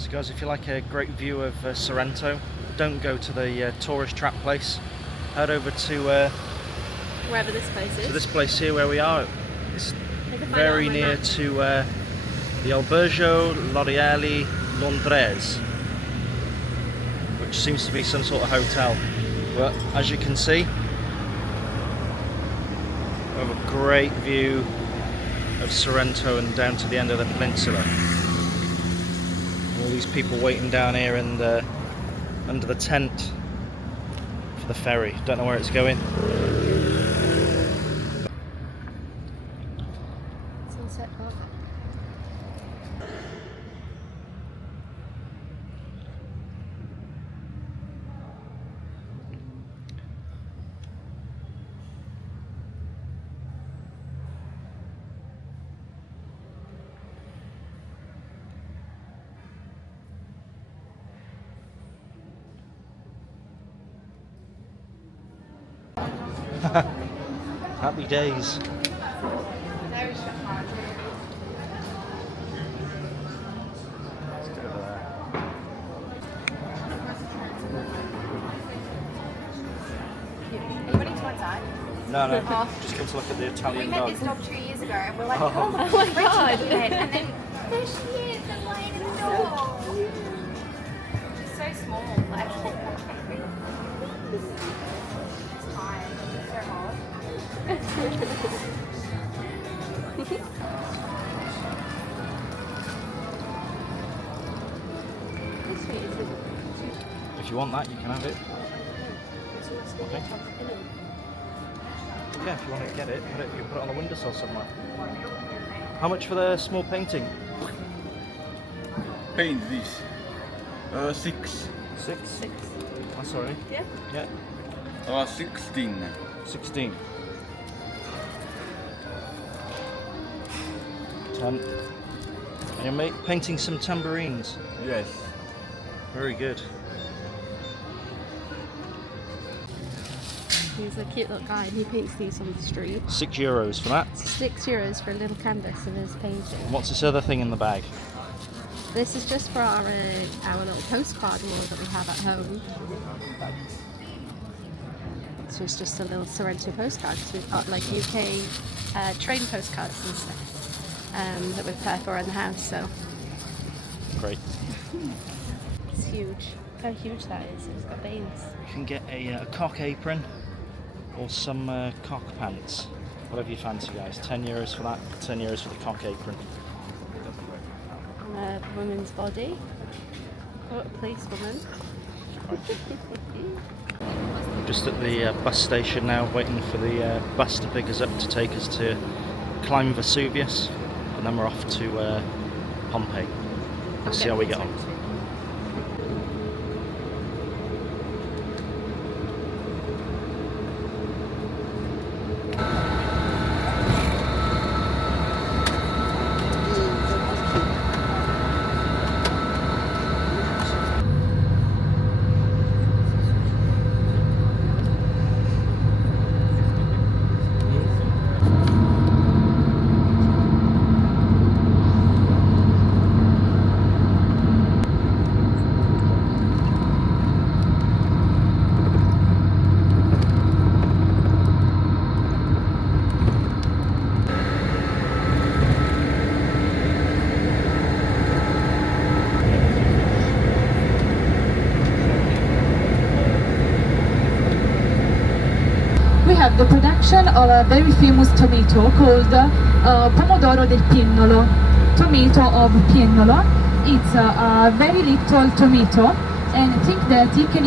So guys, if you like a great view of Sorrento, don't go to the tourist trap place. Head over to wherever this place is. to this place here where we are. It's very near to the Albergo L'Oreali Londres, which seems to be some sort of hotel. But as you can see, we have a great view of Sorrento and down to the end of the peninsula. All these people waiting down here and under the tent for the ferry. Don't know where it's going. Sunset Park. Happy days. No, just come to look at the Italian We had dog. this dog 2 years ago and we're like, Oh my god. And then there she is, the lady dog. She's so small, like. She's tired, she's so hot. If you want that, you can have it. Okay. Yeah, if you want to get it, you can put it on a windowsill somewhere. How much for the small painting? Paint this. 6. 6? Oh, sorry. Yeah. Yeah. 16. 16. 10. And you're painting some tambourines. Yes. Very good. He's a cute little guy and he paints these on the street. €6 for that. €6 for a little canvas of his painting. And what's this other thing in the bag? This is just for our little postcard wall that we have at home. So it's just a little Sorrento postcard because we've got like UK train postcards and stuff that we prepare for in the house. So Great. it's huge. How huge that is. It's got veins. You can get a cock apron or some cock pants. Whatever you fancy, guys. €10 for that. €10 for the cock apron. On a woman's body. Oh, a policewoman. Just at the bus station now, waiting for the bus to pick us up to take us to climb Vesuvius, and then we're off to Pompeii. Let's see how we get on. We have the production of a very famous tomato called Pomodoro del Pinnolo, tomato of Pinnolo. It's a very little tomato, and I think that it can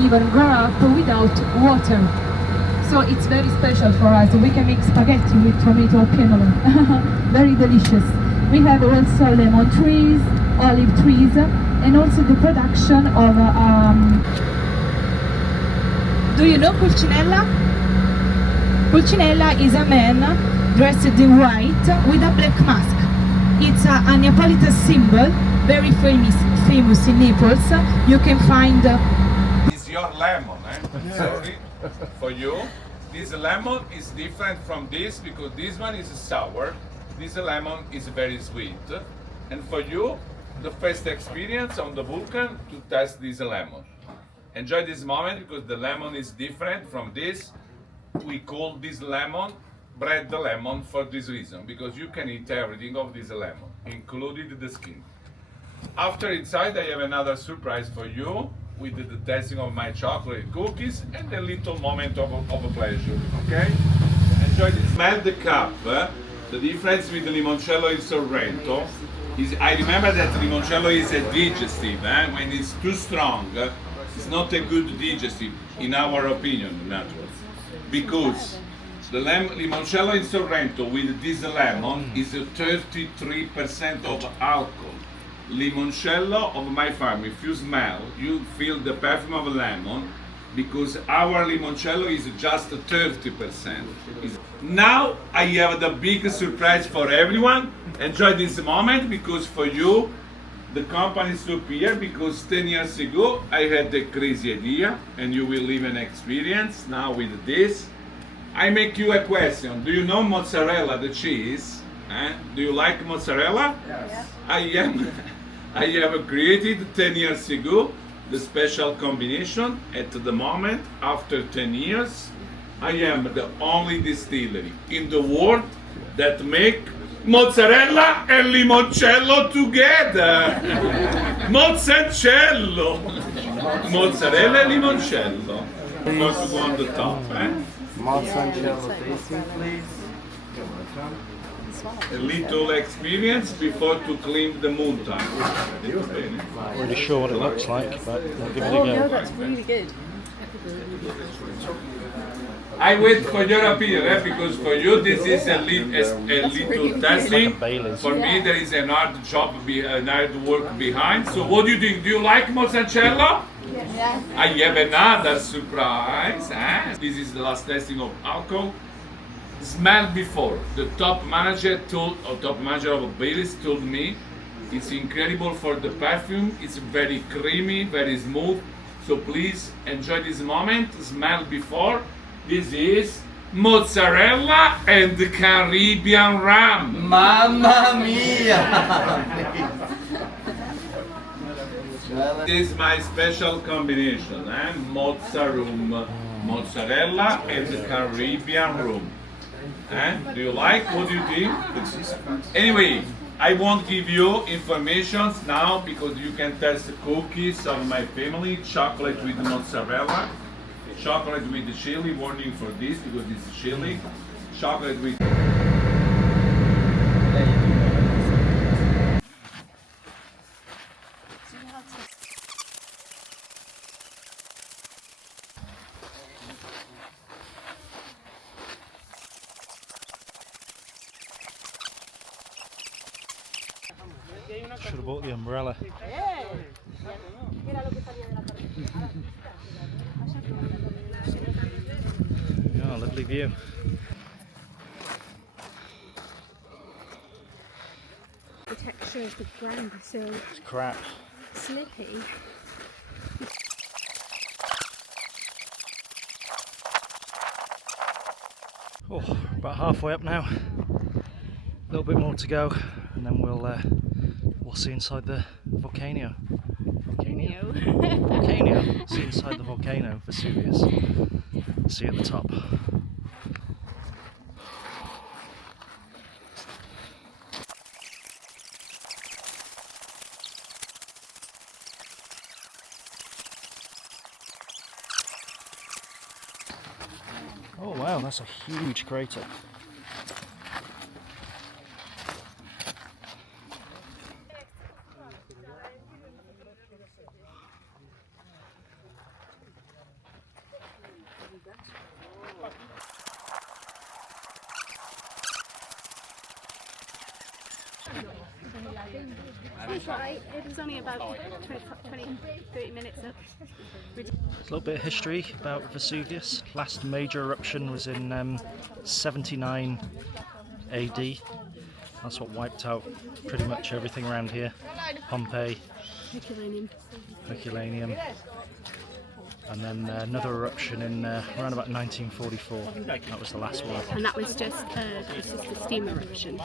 even grow up without water. So it's very special for us. We can make spaghetti with tomato pinnolo. Very delicious. We have also lemon trees, olive trees, and also the production of do you know Pulcinella? Pulcinella is a man dressed in white with a black mask. It's a Neapolitan symbol, very famous in Naples. You can find... It's your lemon, eh? Sorry for you. This lemon is different from this because this one is sour. This lemon is very sweet. And for you, the first experience on the Vulcan to test this lemon. Enjoy this moment because the lemon is different from this. We call this lemon bread the lemon for this reason, because you can eat everything of this lemon, including the skin. After inside, I have another surprise for you with the tasting of my chocolate cookies and a little moment of a pleasure, okay? Enjoy this. Smell the cup. The difference with the limoncello in Sorrento is, I remember that limoncello is a digestive. When it's too strong, it's not a good digestive, in our opinion, naturally. Because the limoncello in Sorrento with this lemon is 33% of alcohol. Limoncello of my farm, if you smell, you feel the perfume of lemon, because our limoncello is just 30%. Now I have the big surprise for everyone. Enjoy this moment, because for you, the company is up here, because 10 years ago I had a crazy idea, and you will live an experience now with this. I make you a question. Do you know mozzarella, the cheese? Do you like mozzarella? Yes. I have created 10 years ago the special combination. At the moment, after 10 years, I am the only distillery in the world that make mozzarella and limoncello together. Mozzacello. Mozzarella and limoncello. First to go on the top, Mozzarella tasting, please. A little experience before to clean the mountain. Not really sure what it looks like, but we'll give it a go. No, that's really good. I wait for your opinion, because for you this is a little testing. For me there is an hard job, an hard work behind. So what do you think? Do you like mozzarella? Yeah. I have another surprise. This is the last testing of alcohol. Smell before. The top manager of Baileys told me it's incredible for the perfume. It's very creamy, very smooth. So please enjoy this moment. Smell before. This is mozzarella and Caribbean rum. Mamma mia! This is my special combination, mozzarella and Caribbean rum. Do you like? What do you think? Anyway, I won't give you information now, because you can test the cookies of my family. Chocolate with mozzarella, chocolate with chili. Warning for this, because it's chili. Chocolate with... Should have bought the umbrella. Oh, lovely view. The texture of the ground is so It's crap. slippy. Oh, about halfway up now. A little bit more to go, and then we'll see inside the volcano. Volcano. See inside the volcano, Vesuvius. See at the top. Oh wow, that's a huge crater. It was only about 20-30 minutes up. There's a little bit of history about Vesuvius. Last major eruption was in 79 AD. That's what wiped out pretty much everything around here. Pompeii, Herculaneum. And then another eruption in around about 1944. That was the last one. And that was just a steam eruption.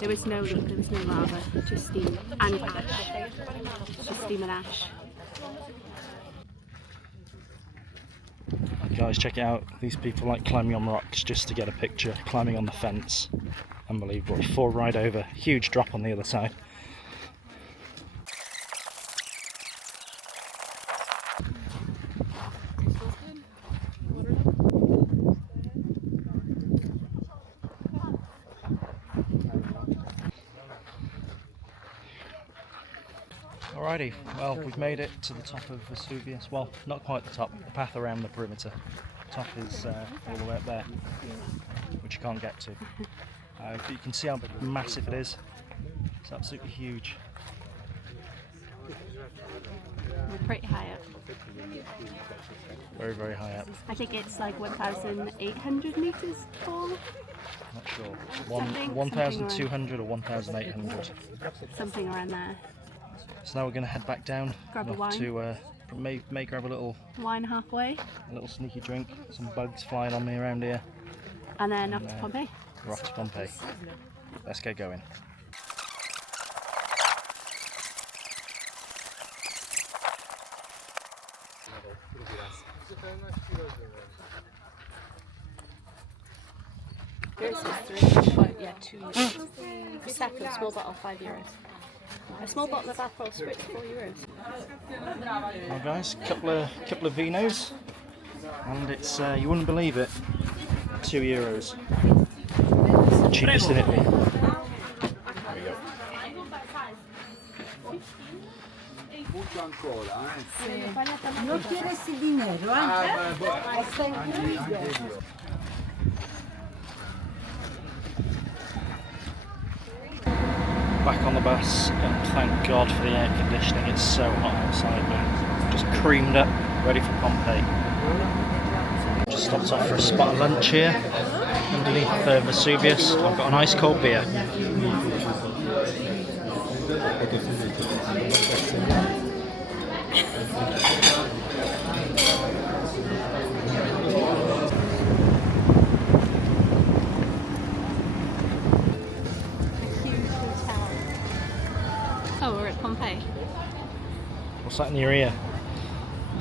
There was no lava, just steam and ash. Just steam and ash. Guys, check it out. These people like climbing on rocks just to get a picture, climbing on the fence. Unbelievable. 4 right over. Huge drop on the other side. Alrighty, well, we've made it to the top of Vesuvius. Well, not quite the top, the path around the perimeter. The top is all the way up there, which you can't get to. But you can see how massive it is. It's absolutely huge. We're pretty high up. Very, very high up. I think it's like 1,800 meters tall. Not sure. Something 1,200 or 1,800. Something around there. So now we're going to head back down. Grab a Off wine. to may grab a little Halfway. a little sneaky drink. Some bugs flying on me around here. And then off to Pompeii. We're off to Pompeii. Let's get going. Yours is 3, but yeah, 2 euros. Prosecco, small bottle, 5 euros. A small bottle of Aperol Spritz, 4 euros. Well guys, couple of vinos, and it's you wouldn't believe it, 2 euros. Cheapest in Italy. No quieres dinero, Está incluido. Back on the bus, and thank God for the air conditioning. It's so hot outside now. Just creamed up, ready for Pompeii. Just stopped off for a spot of lunch here underneath Vesuvius. I've got an ice cold beer. Oh, we're at Pompeii. What's that in your ear?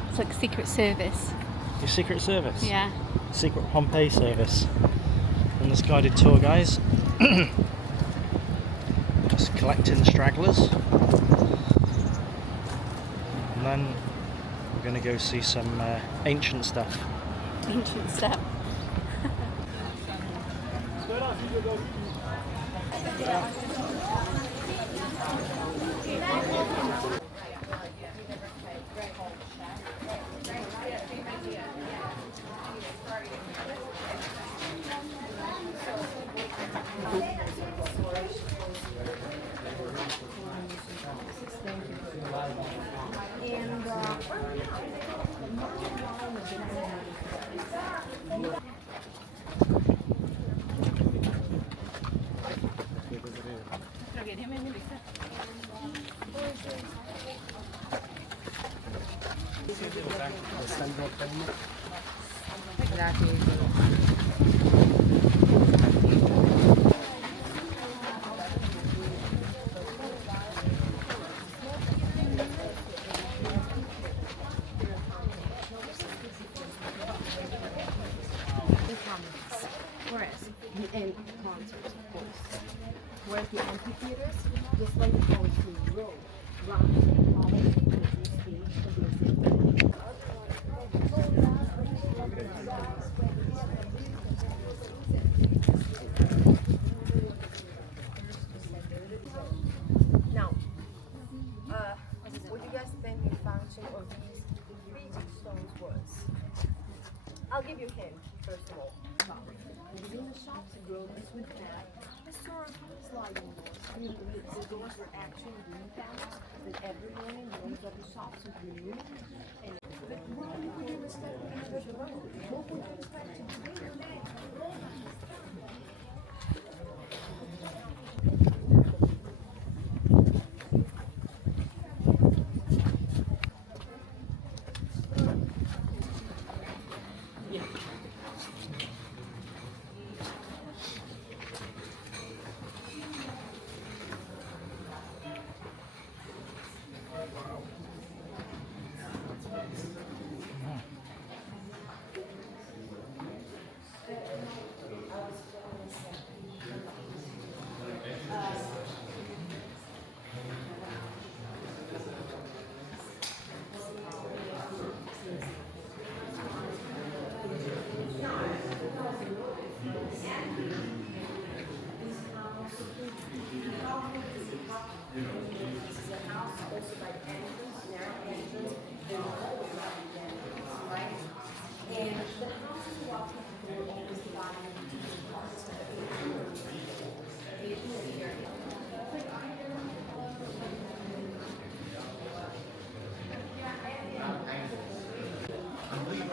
It's like Secret Service. Your Secret Service? Yeah. Secret Pompeii service. On this guided tour, guys. Just collecting the stragglers. And then we're going to go see some ancient stuff. Ancient stuff. Whereas in concerts, of course, whereas the amphitheaters, just like the poetry road, round all the stage of the Now, what do you guys think the function of these three stones was? I'll give you a hint, first of all. Within the shops, the grove is with that. The sort of sliding doors. The doors were actually green panels, and every morning the doors of the shops were green. And what would you expect to be the road? What would you expect to be?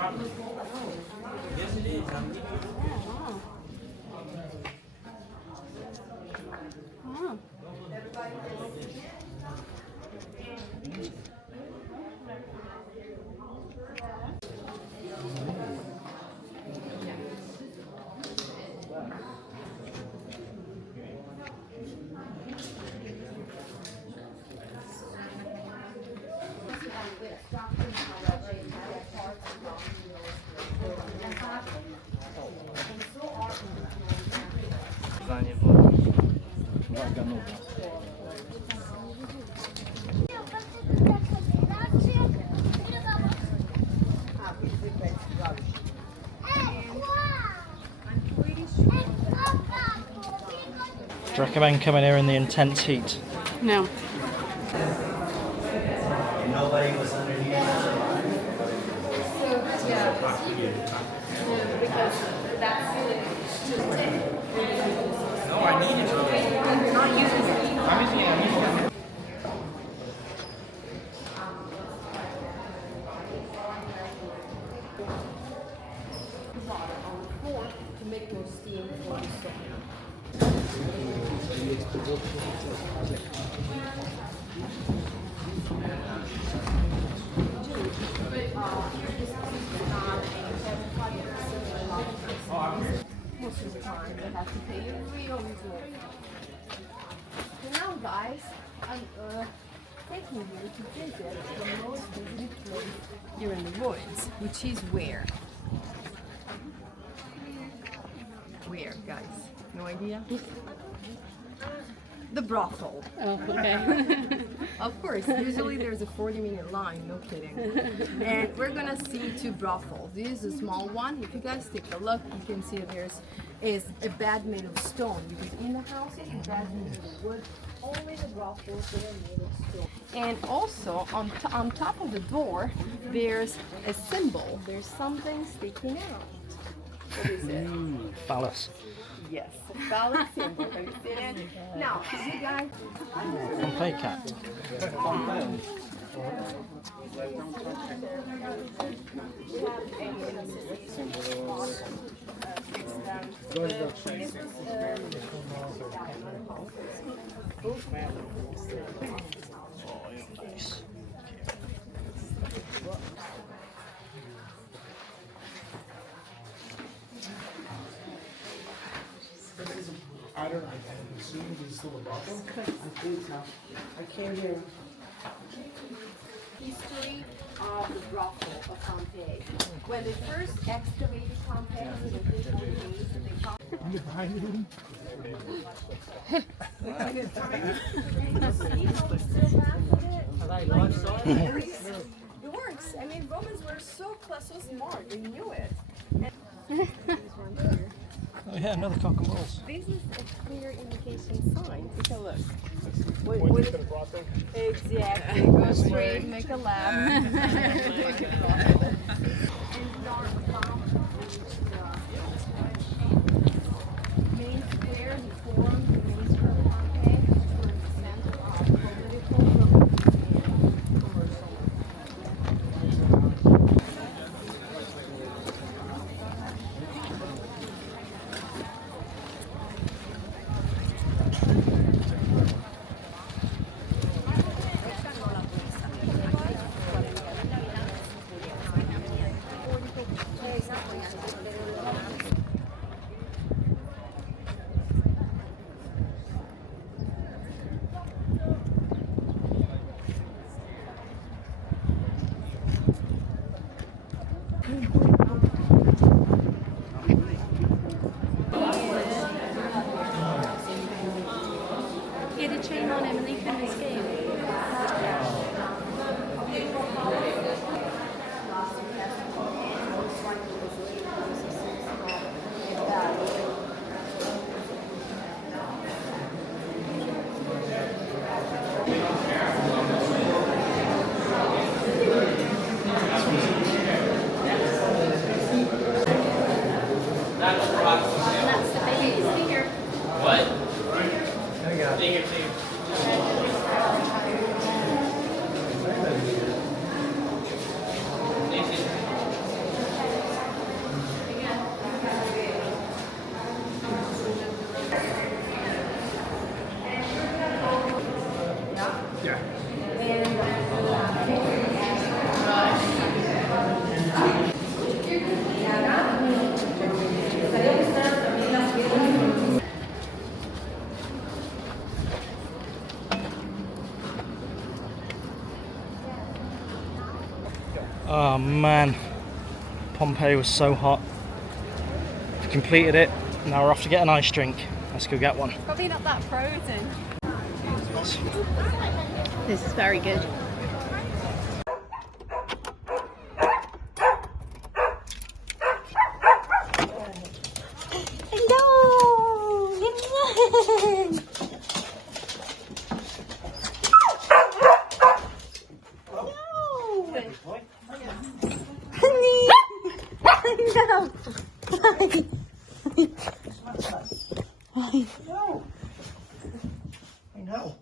Oh. Do you recommend coming here in the intense heat? No. Nobody was underneath. No, I need it. I'm not using it. I'm using it. To make more steam for the stove. Most of the time, they have to pay you real good. So now, guys, I'm taking you to visit the most visited place here in the woods, which is where? Where, guys? No idea? The brothel. Oh, okay. Of course, usually there's a 40-minute line, no kidding. And we're gonna see two brothels. This is a small one. If you guys take a look, you can see there's a bed made of stone, because in the houses, the beds made of wood. Only the brothels that are made of stone. And also, on top of the door, there's a symbol. There's something sticking out. What is it? Phallus. Yes, a phallic symbol. Have you seen it? Now, you guys. Pompeii cat. I don't know. I'm assuming this is still a brothel. I can't hear. History of the brothel of Pompeii. When they first excavated Pompeii in the 1840s, they found it works. I mean, Romans were so smart. They knew it. Oh yeah, another cock and balls. This is a clear indication sign. Take a look. Point to the brothel. Exactly. Go straight, make a left. Main square, he formed the main square of Pompeii, which was the center of political, and commercial. Oh man, Pompeii was so hot. We completed it. Now we're off to get an ice drink. Let's go get one. Probably not that frozen. This is very good. I know.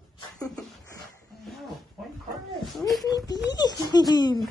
Why are you crying? Let me be.